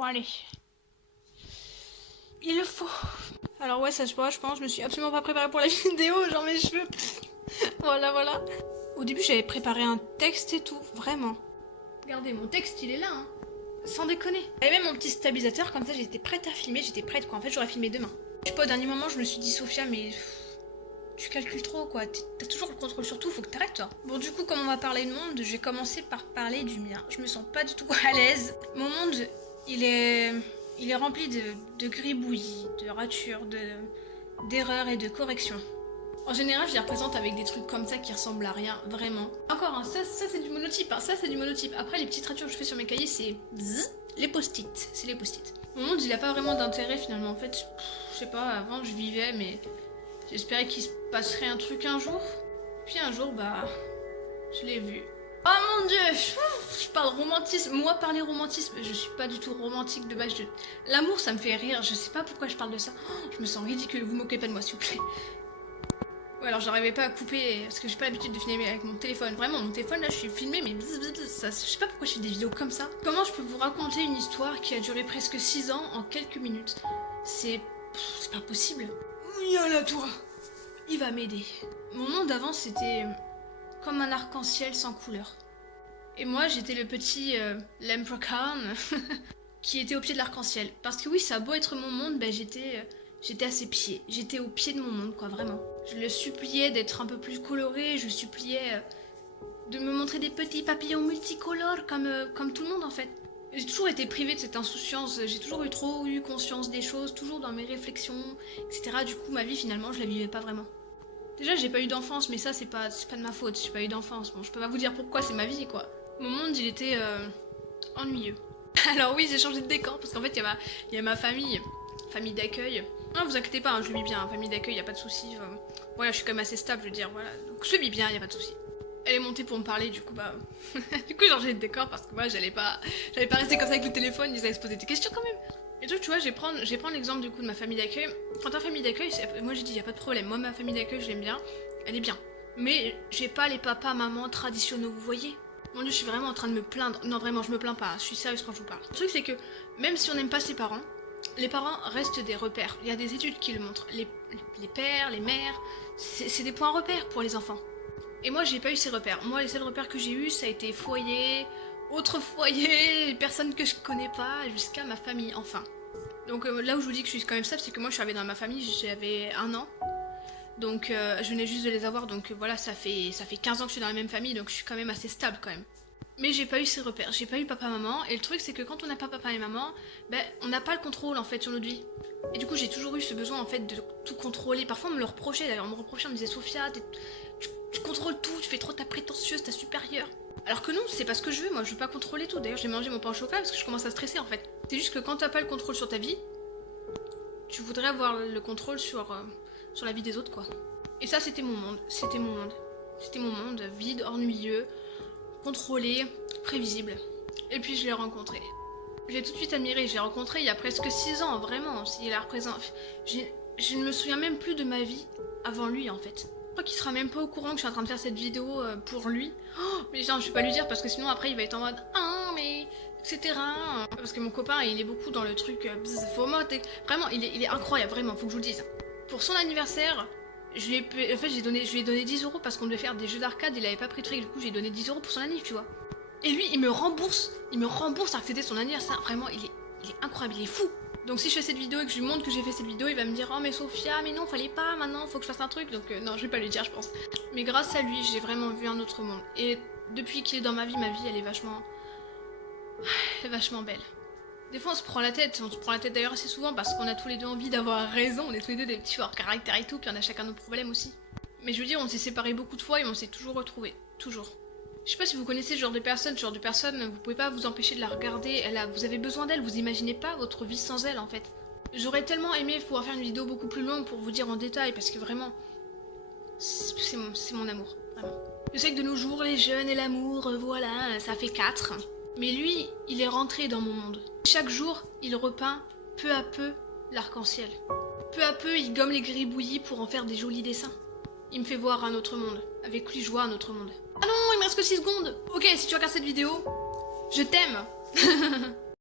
Bon allez. Il le faut. Alors ouais, ça se voit, je pense. Je me suis absolument pas préparée pour la vidéo. Genre mes cheveux. Voilà. Au début, j'avais préparé un texte et tout. Vraiment. Regardez, mon texte, il est là. Hein. Sans déconner. J'avais même mon petit stabilisateur. Comme ça, j'étais prête à filmer. J'étais prête, quoi. En fait, j'aurais filmé demain. Je sais pas, au dernier moment, je me suis dit, Sophia, mais... tu calcules trop, quoi. T'as toujours le contrôle sur tout. Faut que t'arrêtes, toi. Bon, du coup, comme on va parler de monde, je vais commencer par parler du mien. Je me sens pas du tout à l'aise. Mon monde, il est rempli de gribouillis, de ratures, d'erreurs et de corrections. En général, je les représente avec des trucs comme ça qui ressemblent à rien, vraiment. Encore, hein, ça c'est du monotype, hein, ça c'est du monotype. Après, les petites ratures que je fais sur mes cahiers, c'est les post-it, c'est les post-it. Mon monde, il a pas vraiment d'intérêt finalement. En fait, je sais pas, avant je vivais, mais j'espérais qu'il se passerait un truc un jour. Puis un jour, bah, je l'ai vu. Oh mon dieu, je parle romantisme. Moi, parler romantisme, je suis pas du tout romantique de base. L'amour, ça me fait rire. Je sais pas pourquoi je parle de ça. Oh, je me sens ridicule. Vous moquez pas de moi, s'il vous plaît. Ouais, alors j'arrivais pas à couper parce que j'ai pas l'habitude de filmer avec mon téléphone. Vraiment, mon téléphone là, je suis filmée, mais ça, je sais pas pourquoi je fais des vidéos comme ça. Comment je peux vous raconter une histoire qui a duré presque 6 ans en quelques minutes? C'est pas possible. Y'a toi, il va m'aider. Mon monde d'avant, c'était comme un arc-en-ciel sans couleur. Et moi, j'étais le petit leprechaun qui était au pied de l'arc-en-ciel. Parce que oui, ça a beau être mon monde, ben j'étais à ses pieds. J'étais au pied de mon monde, quoi, vraiment. Je le suppliais d'être un peu plus coloré, je suppliais de me montrer des petits papillons multicolores comme tout le monde, en fait. J'ai toujours été privée de cette insouciance, j'ai toujours eu conscience des choses, toujours dans mes réflexions, etc. Du coup, ma vie, finalement, je la vivais pas vraiment. Déjà, j'ai pas eu d'enfance, mais ça, c'est pas de ma faute, j'ai pas eu d'enfance. Bon, je peux pas vous dire pourquoi, c'est ma vie, quoi. Mon monde, il était ennuyeux. Alors oui, j'ai changé de décor, parce qu'en fait, il y a ma famille d'accueil. Non, vous inquiétez pas, hein, je le vis bien, famille d'accueil, y a pas de souci. Voilà, je suis quand même assez stable, je veux dire, voilà. Donc je le vis bien, y a pas de souci. Elle est montée pour me parler, du coup, bah... du coup, j'ai changé de décor, parce que moi, j'allais pas rester comme ça avec le téléphone, ils allaient se poser des questions, quand même. Et donc, tu vois, je vais prendre l'exemple, du coup, de ma famille d'accueil. Quand ta famille d'accueil, moi, j'ai dit, y a pas de problème. Moi, ma famille d'accueil, je l'aime bien, elle est bien. Mais j'ai pas les papas, mamans traditionnels, vous voyez. Mon dieu, je suis vraiment en train de me plaindre. Non, vraiment, je me plains pas, je suis sérieuse quand je vous parle. Le truc, c'est que, même si on n'aime pas ses parents, les parents restent des repères. Il y a des études qui le montrent. Les pères, les mères, c'est des points repères pour les enfants. Et moi, j'ai pas eu ces repères. Moi, les seuls repères que j'ai eu, ça a été foyer, autre foyer, personnes que je connais pas, jusqu'à ma famille, enfin. Donc là où je vous dis que je suis quand même stable, c'est que moi, je suis arrivée dans ma famille, j'avais 1 an. Donc je venais juste de les avoir, donc voilà, ça fait 15 ans que je suis dans la même famille, donc je suis quand même assez stable quand même. Mais j'ai pas eu ces repères, j'ai pas eu papa-maman, et le truc c'est que quand on n'a pas papa et maman, ben on n'a pas le contrôle en fait sur notre vie. Et du coup j'ai toujours eu ce besoin en fait de tout contrôler. Parfois on me le reprochait d'ailleurs, on me disait Sophia, tu contrôles tout, tu fais trop ta prétentieuse, ta supérieure. Alors que non, c'est pas ce que je veux, moi je veux pas contrôler tout. D'ailleurs j'ai mangé mon pain au chocolat parce que je commence à stresser en fait. C'est juste que quand t'as pas le contrôle sur ta vie, tu voudrais avoir le contrôle sur la vie des autres quoi. Et ça c'était mon monde, c'était mon monde vide, ennuyeux, contrôlé, prévisible. Et puis je l'ai rencontré. Je l'ai tout de suite admiré, je l'ai rencontré il y a presque 6 ans, vraiment. Il a représenté... Je ne me souviens même plus de ma vie avant lui en fait. Je crois qu'il sera même pas au courant que je suis en train de faire cette vidéo pour lui. Oh, mais genre je vais pas lui dire parce que sinon après il va être en mode ah mais etc. Parce que mon copain il est beaucoup dans le truc faut mode. Vraiment il est incroyable, vraiment, faut que je vous le dise. Pour son anniversaire, je lui ai donné 10 € parce qu'on devait faire des jeux d'arcade, il avait pas pris de fric, du coup j'ai donné 10 € pour son anniversaire, tu vois. Et lui, il me rembourse alors que c'était son anniversaire, vraiment, il est incroyable, il est fou. Donc si je fais cette vidéo et que je lui montre que j'ai fait cette vidéo, il va me dire « Oh mais Sophia, mais non, fallait pas, maintenant, faut que je fasse un truc », donc non, je vais pas lui dire, je pense. Mais grâce à lui, j'ai vraiment vu un autre monde. Et depuis qu'il est dans ma vie, elle est vachement belle. Des fois on se prend la tête d'ailleurs assez souvent parce qu'on a tous les deux envie d'avoir raison, on est tous les deux des petits forts caractères et tout, puis on a chacun nos problèmes aussi. Mais je veux dire, on s'est séparés beaucoup de fois et on s'est toujours retrouvés, toujours. Je sais pas si vous connaissez ce genre de personne, vous pouvez pas vous empêcher de la regarder, vous avez besoin d'elle, vous imaginez pas votre vie sans elle en fait. J'aurais tellement aimé pouvoir faire une vidéo beaucoup plus longue pour vous dire en détail parce que vraiment, c'est mon amour, vraiment. Je sais que de nos jours, les jeunes et l'amour, voilà, ça fait 4. Mais lui, il est rentré dans mon monde. Chaque jour, il repeint peu à peu l'arc-en-ciel. Peu à peu, il gomme les gribouillis pour en faire des jolis dessins. Il me fait voir un autre monde. Avec lui, je vois un autre monde. Ah non, il me reste que 6 secondes. Ok, si tu regardes cette vidéo, je t'aime.